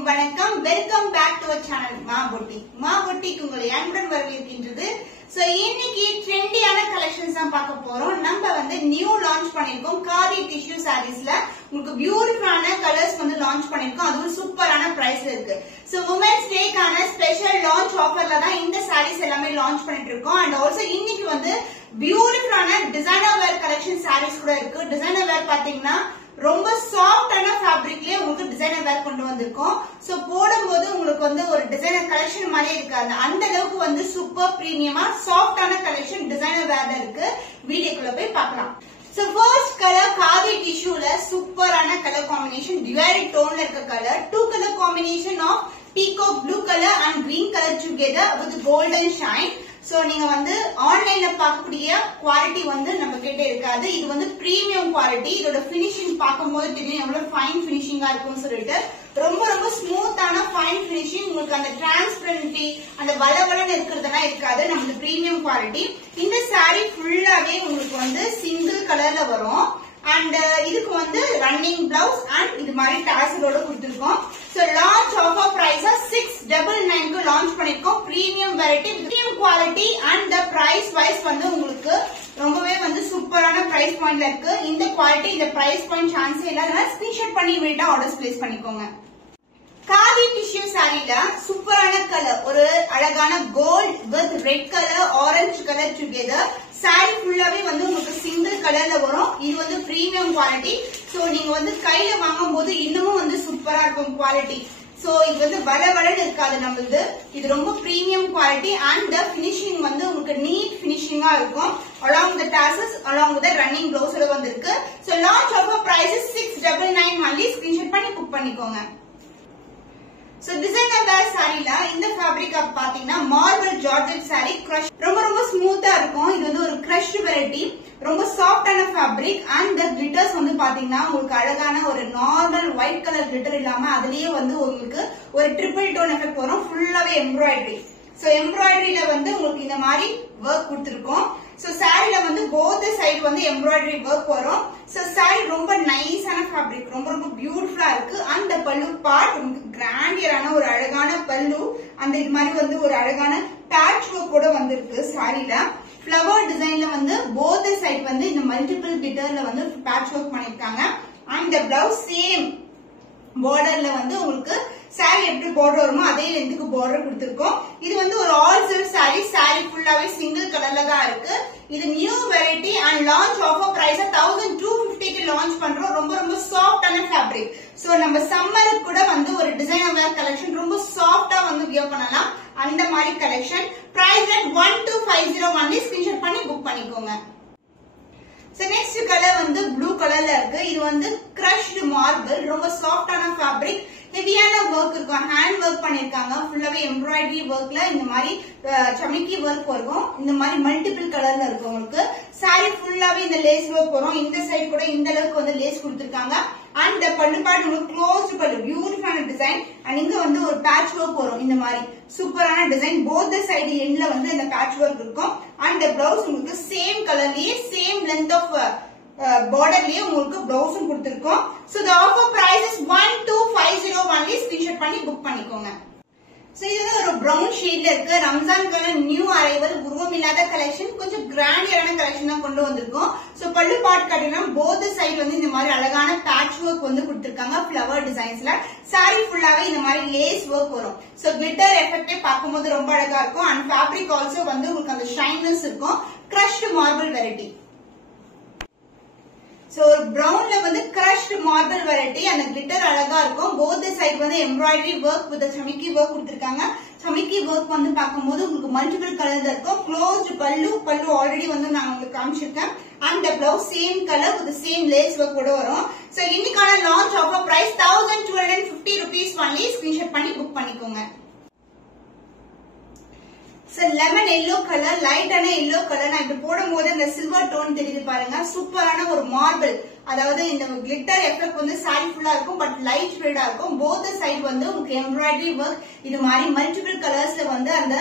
அனைவருக்கும் வணக்கம். Welcome back to our channel Maa boutique. Maa boutique உங்களை அன்புடன் வரவேற்கின்றது. சோ இன்னைக்கு ட்ரெண்டியான கலெக்ஷன்ஸ் தான் பார்க்க போறோம். நம்ம வந்து நியூ லான்ச் பண்ணிருக்கோம் காதி டிஷ்யூ சாரீஸ்ல உங்களுக்கு பியூட்டிஃபுல்லான கலர்ஸ் வந்து லான்ச் பண்ணிருக்கோம். அதுவும் சூப்பரான பிரைஸ்ல இருக்கு. சோ உமன்ஸ் டேக்கான ஸ்பெஷல் லான்ச் ஆஃபர்ல தான் இந்த சாரீஸ் எல்லாமே லான்ச் பண்ணிட்டு இருக்கோம். அண்ட் ஆல்சோ இன்னைக்கு வந்து பியூட்டிஃபுல்லான டிசைனர் வேர் கலெக்ஷன் சாரீஸ் கூட இருக்கு. டிசைனர் வேர் பாத்தீங்கன்னா ரொம்ப சாஃப்டான ஃபேப்ரிக்லயே உங்களுக்கு டிசைனர் வேர் கொண்டு வந்திருக்கோம். சோ போடும்போது உங்களுக்கு வந்து ஒரு டிசைனர் கலெக்ஷன் மாதிரி இருக்காது. அந்த அளவுக்கு வந்து சூப்பர் பிரீமியமா சாஃப்டான கலெக்ஷன் டிசைனர் வேர்ல இருக்கு. வீடியோக்குள்ள போய் பார்க்கலாம். சோ ஃபர்ஸ்ட் கலர் காதி டிஷ்யூல சூப்பரான கலர் காம்பினேஷன், டிவைட் டோன்ல இருக்க colour, two colour combination of peacock blue colour and green colour together with golden shine. So நீங்க வந்து ஆன்லைன்ல பார்க்கக்கூடிய குவாலிட்டி வந்து நம்ம கிட்ட இருக்காது. இது வந்து பிரீமியம் குவாலிட்டி. இதோட பினிஷிங் பார்க்கும்போது தெரியும் எவ்வளவு ஃபைன் பினிஷிங்கா இருக்கும்னு சொல்லிட்டு. ரொம்ப ரொம்ப ஸ்மூத்தான ஃபைன் பினிஷிங். உங்களுக்கு அந்த டிரான்ஸ்பரன்சி அந்த வளவளன்னு இருக்கிறதெல்லாம் இருக்காது. நமக்கு பிரீமியம் குவாலிட்டி. இந்த சாரி ஃபுல்லாவே உங்களுக்கு வந்து சிங்கிள் கலர்ல வரும். அண்ட் இதுக்கு வந்து ரன்னிங் பிளவுஸ் அண்ட் இது மாதிரி டாசலோட கொடுத்திருக்கோம். சோ லான்ச் ஆஃபர் பிரைஸ் 699 க்கு லான்ச் பண்ணிருக்கோம். Premium variety, premium quality and the price wise வந்து உங்களுக்கு ரொம்பவே வந்து சூப்பரான பிரைஸ் பாயிண்ட்ல இருக்கு. இந்த குவாலிட்டி இந்த பிரைஸ் பாயிண்ட் சான்ஸே இல்ல. அதனால ஸ்கிரீன்ஷாட் பண்ணி இமீடியட்டா ஆர்டர்ஸ் பிளேஸ் பண்ணிக்கோங்க. காதி டிஷ்யூ சாரில சூப்பரான கலர், ஒரு அழகான gold with red colour orange colour together. Sari ஃபுல்லாவே வந்து உங்களுக்கு சிங்கிள் கலர்ல வரும். இது வந்து பிரீமியம் குவாலிட்டி. சோ நீங்க வந்து கையில வாங்கும் போது இன்னமும் வந்து சூப்பரா இருக்கும் குவாலிட்டி. சோ இது வந்து வளவளன்னு இருக்காது நம்மளுது. இது ரொம்ப premium quality and the finishing வந்து உங்களுக்கு நீட் பினிஷிங்கா இருக்கும். along the tassels along with the running blouse வந்திருக்கு. So launch offer price 699 only. Screenshot பண்ணி புக் பண்ணிக்கோங்க. சோ டிசைனர் வேர் சாரில இந்த ஃபேப்ரிக் பாத்தீங்கன்னா மார்பிள் ஜார்ஜெட் சாரி, கிரஷ் ரொம்ப ரொம்ப ஸ்மூத்தா இருக்கும். இது வந்து ஒரு கிரஷ்ட் வெரைட்டி, ரொம்ப சாஃப்டான ஃபேப்ரிக் அண்ட் த கிளிட்டர்ஸ் வந்து பாத்தீங்கன்னா உங்களுக்கு அழகான ஒரு நார்மல் ஒயிட் கலர் கிளிட்டர் இல்லாம அதுலயே வந்து உங்களுக்கு ஒரு ட்ரிபிள் டோன் எஃபெக்ட் வரும். ஃபுல்லாவே எம்ப்ராய்டரி. சோ எம்ப்ராய்டரியில வந்து உங்களுக்கு இந்த மாதிரி ஒர்க் கொடுத்திருக்கோம். சோ சாரில வந்து போத் சைடு வந்து எம்ப்ராய்டரி ஒர்க் வரும். சோ சாரி ரொம்ப நைஸான ஃபேப்ரிக், ரொம்ப ரொம்ப பியூட்டிஃபுல்லா இருக்கு. அந்த பல்லு பார்ட் உங்களுக்கு கிராண்டியரான ஒரு அழகான பல்லு, அந்த இது மாதிரி வந்து ஒரு அழகான பேட்ச் ஒர்க் கூட வந்திருக்கு. சாரில ஃபிளவர் டிசைன்ல வந்து போத் சைடு வந்து இந்த மல்டிபிள் கிட்டர்ல வந்து பேட்ச் ஒர்க் பண்ணிருக்காங்க. அண்ட் பிளவுஸ் சேம் பார்டர்ல வந்து உங்களுக்கு சாரி எப்படி பார்டர் வருமோ அதே லென்த்துக்கு பார்டர் கொடுத்திருக்கோம். இது வந்து ஒரு ஆல் சில்க் சாரி. சாரி ஃபுல்லாவே சிங்கிள் கலர்ல தான் இருக்கு. இது new variety and launch offer price 1250 க்கு லான்ச் பண்றோம். ரொம்ப ரொம்ப சாஃப்டான ஃபேப்ரிக். சோ நம்ம சம்மருக்கு கூட வந்து ஒரு டிசைனர் வேர் கலெக்ஷன் ரொம்ப சாஃப்டா வந்து வியர் பண்ணலாம். அந்த மாதிரி கலெக்ஷன். Price 1250 only. ஸ்கிரீன்ஷாட் பண்ணி புக் பண்ணிக்கோங்க. சோ நெக்ஸ்ட் கலர் வந்து ப்ளூ கலர்ல இருக்கு. இது வந்து கிரஷ்ட் மார்பிள், ரொம்ப சாஃப்டான ஃபேப்ரிக், ஹெவியான ஒர்க் இருக்கும். ஹேண்ட் ஒர்க் பண்ணிருக்காங்க. ஃபுல்லாவே எம்ப்ராய்டரி ஒர்க்ல இந்த மாதிரி சமிக்கி ஒர்க் வரும். இந்த மாதிரி மல்டிபிள் கலர்ல இருக்கும் உங்களுக்கு. சாரி ஃபுல்லாவே இந்த லேஸ் ஒர்க் வரும். இந்த சைடு கூட இந்த அளவுக்கு வந்து லேஸ் கொடுத்திருக்காங்க. அண்ட் பல்லு பார்ட் உங்களுக்கு க்ளோஸ்ட் பல்லு, பியூட்டிஃபுல்லான டிசைன். அண்ட் இங்க வந்து ஒரு பேட்ச் ஒர்க் வரும். இந்த மாதிரி சூப்பரான டிசைன். போத் சைடு எண்ட்ல வந்து இந்த பேட்ச் ஒர்க் இருக்கும். அண்ட் பிளவுஸ் உங்களுக்கு சேம் கலர்லயே சேம் லென்த் ஆஃப் பார்டர்லயே உங்களுக்கு பிளவுஸும் கொடுத்திருக்கோம். So the offer price is 1250 only. Screenshot பண்ணி புக் பண்ணிக்கோங்க. சோ இது ஒரு பிரவுன் ஷேட்ல இருக்கு. ரம்ஜான்கான நியூ அரைவல், உருவம் இல்லாத கலெக்ஷன், கொஞ்சம் கிராண்டியரான கலெக்ஷன் தான் கொண்டு வந்திருக்கோம். சோ பல்லு பார்ட் காட்டினா போத் சைடு வந்து இந்த மாதிரி அழகான பேட்ச் ஒர்க் வந்து கொடுத்திருக்காங்க ஃபிளவர் டிசைன்ஸ்ல. சாரி ஃபுல்லாவே இந்த மாதிரி லேஸ் ஒர்க் வரும். சோ கிளிட்டர் எஃபெக்டே பார்க்கும்போது ரொம்ப அழகா இருக்கும். அண்ட் ஃபேப்ரிக் ஆல்சோ வந்து உங்களுக்கு அந்த ஷைனஸ் இருக்கும். Crushed marble variety. சோ பிரவுன்ல வந்து கிரஷ்ட் மார்பிள் வெரைட்டி. அந்த கிளிட்டர் அழகா இருக்கும். போத் சைடு வந்து எம்ப்ராய்டரி ஒர்க் வித் சமிக்கி ஒர்க் கொடுத்திருக்காங்க. சமிக்கி ஒர்க் வந்து பார்க்கும்போது உங்களுக்கு மல்டிபிள் கலர்ல இருக்கும். க்ளோஸ்ட் பல்லு, பல்லு ஆல்ரெடி வந்து நான் உங்களுக்கு காமிச்சிருக்கேன். And blouse same colour with same lace work கூட வரும். சோ இன்னைக்கான launch offer price 1250 rupees only. Screenshot பண்ணி புக் பண்ணிக்கோங்க. லெமன் எல்லோ கலர், லைட்டான எல்லோ கலர். நான் இப்படி போடும் போது அந்த சில்வர் டோன் தெரியுது பாருங்க. சூப்பரான ஒரு மார்பிள், அதாவது இந்த கிளிட்டர் எஃபெக்ட் வந்து சாரி ஃபுல்லா இருக்கும். பட் லைட் ஷேடா இருக்கும். போத் சைடு வந்து உங்களுக்கு எம்ப்ராய்டரி ஒர்க் இது மாதிரி மல்டிபிள் கலர்ஸ்ல வந்து அந்த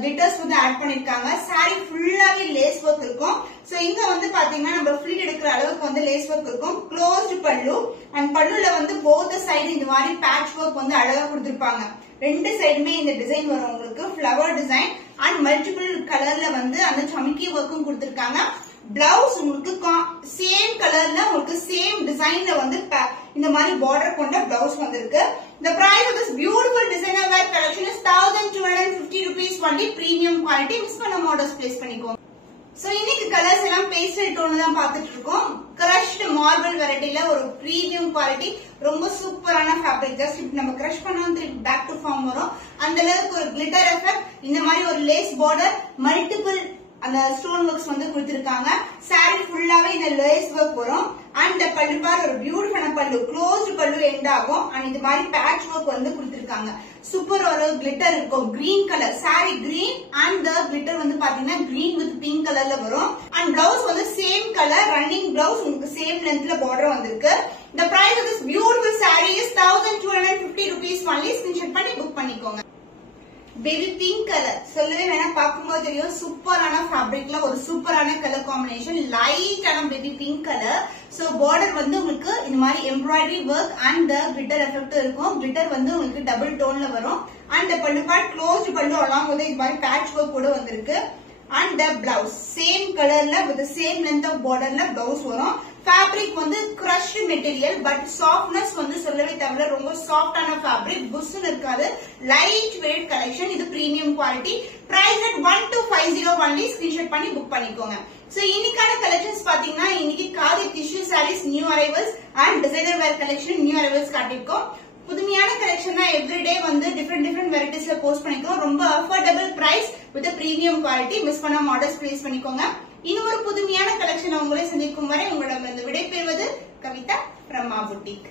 கிளிட்டர்ஸ் வந்து ஆட் பண்ணிருக்காங்க. சாரி ஃபுல்லாவே லேஸ் ஒர்க் இருக்கும். சோ இங்க வந்து பாத்தீங்கன்னா நம்ம ஃபிளிட் எடுக்கிற அளவுக்கு வந்து லேஸ் ஒர்க் இருக்கும். க்ளோஸ்டு பல்லு அண்ட் பல்லுல வந்து போத் சைடு இந்த மாதிரி பேட்ச் ஒர்க் வந்து அழகா கொடுத்திருப்பாங்க. ரெண்டு சைடுமே இந்த டிசைன் வரும் உங்களுக்கு ஃபிளவர் டிசைன் அண்ட் மல்டிபிள் கலர்ல வந்து அந்த சமிக்கி ஒர்க்கும் கொடுத்திருக்காங்க. பிளவுஸ் உங்களுக்கு சேம் கலர்ல உங்களுக்கு சேம் டிசைன்ல வந்து இந்த மாதிரி பார்டர் கொண்ட பிளவுஸ் வந்திருக்கு. The price of this beautiful designer wear collection is 1250 rupees only. Premium quality. Miss பண்ண மாடல்ஸ் பிளேஸ் பண்ணிக்கோங்க. சோ இன்னைக்கு கலர்ஸ் எல்லாம் பேஸ்டல் டோன் தான் பார்த்துட்டு இருக்கோம். கிரஷ்ட் மார்பிள் வெரைட்டில ஒரு பிரீமியம் குவாலிட்டி ரொம்ப சூப்பரான ஃபேப்ரிக். ஜஸ்ட் நம்ம கிரஷ் பண்ணோம் திருப்பி பேக் டு ஃபார்ம் வரும். அந்த அளவுக்கு ஒரு கிளிட்டர் எஃபெக்ட், இந்த மாதிரி ஒரு லேஸ் பார்டர், மல்டிபிள் அந்த ஸ்டோன் ஒர்க்ஸ் வந்து கொடுத்திருக்காங்க. சாரி ஃபுல்லாவே இந்த லேஸ் ஒர்க் வரும். அண்ட் பல்லு பார் ஒரு பியூட்டிஃபுல்லான பல்லு, க்ளோஸ்டு பல்லு எண்ட் ஆகும். அண்ட் இந்த மாதிரி பேட்ச் ஒர்க் வந்து கொடுத்திருக்காங்க. சூப்பர் ஒரு கிளிட்டர் இருக்கும். Green colour sorry green and glitter வந்து பாத்தீங்கன்னா கிரீன் வித் பிங்க் கலர்ல வரும். அண்ட் பிளவுஸ் வந்து சேம் கலர் ரன்னிங் பிளவுஸ் உங்களுக்கு சேம் லென்த்ல பார்டர் வந்திருக்கு. The price of this beautiful saree is 1250 rupees only. Screenshot பண்ணி புக் பண்ணிக்கோங்க. பேபி பிங்க் கலர் சொல்லவே வேணாம், பார்க்கும்போது தெரியும் சூப்பரான ஃபேப்ரிக்ல ஒரு சூப்பரான கலர் காம்பினேஷன். லைட்டான baby pink colour. So border வந்து உங்களுக்கு இந்த மாதிரி embroidery work and glitter effect இருக்கும். கிளிட்டர் வந்து உங்களுக்கு டபுள் டோன்ல வரும். And pallu part closed pallu along with இந்த மாதிரி பேட்ச் ஒர்க் கூட வந்திருக்கு. அண்ட் பிளவுஸ் சேம் கலர்ல வித் சேம் லென்த் ஆஃப் பார்டர்ல பிளவுஸ் வரும். ஃபேப்ரிக் வந்து கிரஷ்ட் மெட்டீரியல் பட் சாஃப்ட்னஸ் வந்து சொல்லவே தேவையில்ல. ரொம்ப சாஃப்டான ஃபேப்ரிக், புஷ்னு இருக்காது. Light weight collection. இது premium quality. Price at 1250 only. Screenshot பண்ணி புக் பண்ணிக்கோங்க. சோ இன்னைக்கான கலெக்ஷன்ஸ் பாத்தீங்கன்னா இன்னைக்கு khadi tissue sarees new arrivals and designer wear collection new arrivals காட்டியிருக்கோம். புதுமையான கலெக்ஷன் தான் எவ்ரிடே வந்து டிஃபரெண்ட் வெரைட்டிஸ்ல போஸ்ட் பண்ணிக்கிறோம். ரொம்ப affordable price with premium quality. Miss பண்ண ஆர்டர்ஸ் பிளேஸ் பண்ணிக்கோங்க. இன்னும் ஒரு புதுமையான கலெக்ஷன் உங்களை சந்திக்கும் வரை உங்களிடம் விடைபெறுவது கவிதா from Ma Boutique.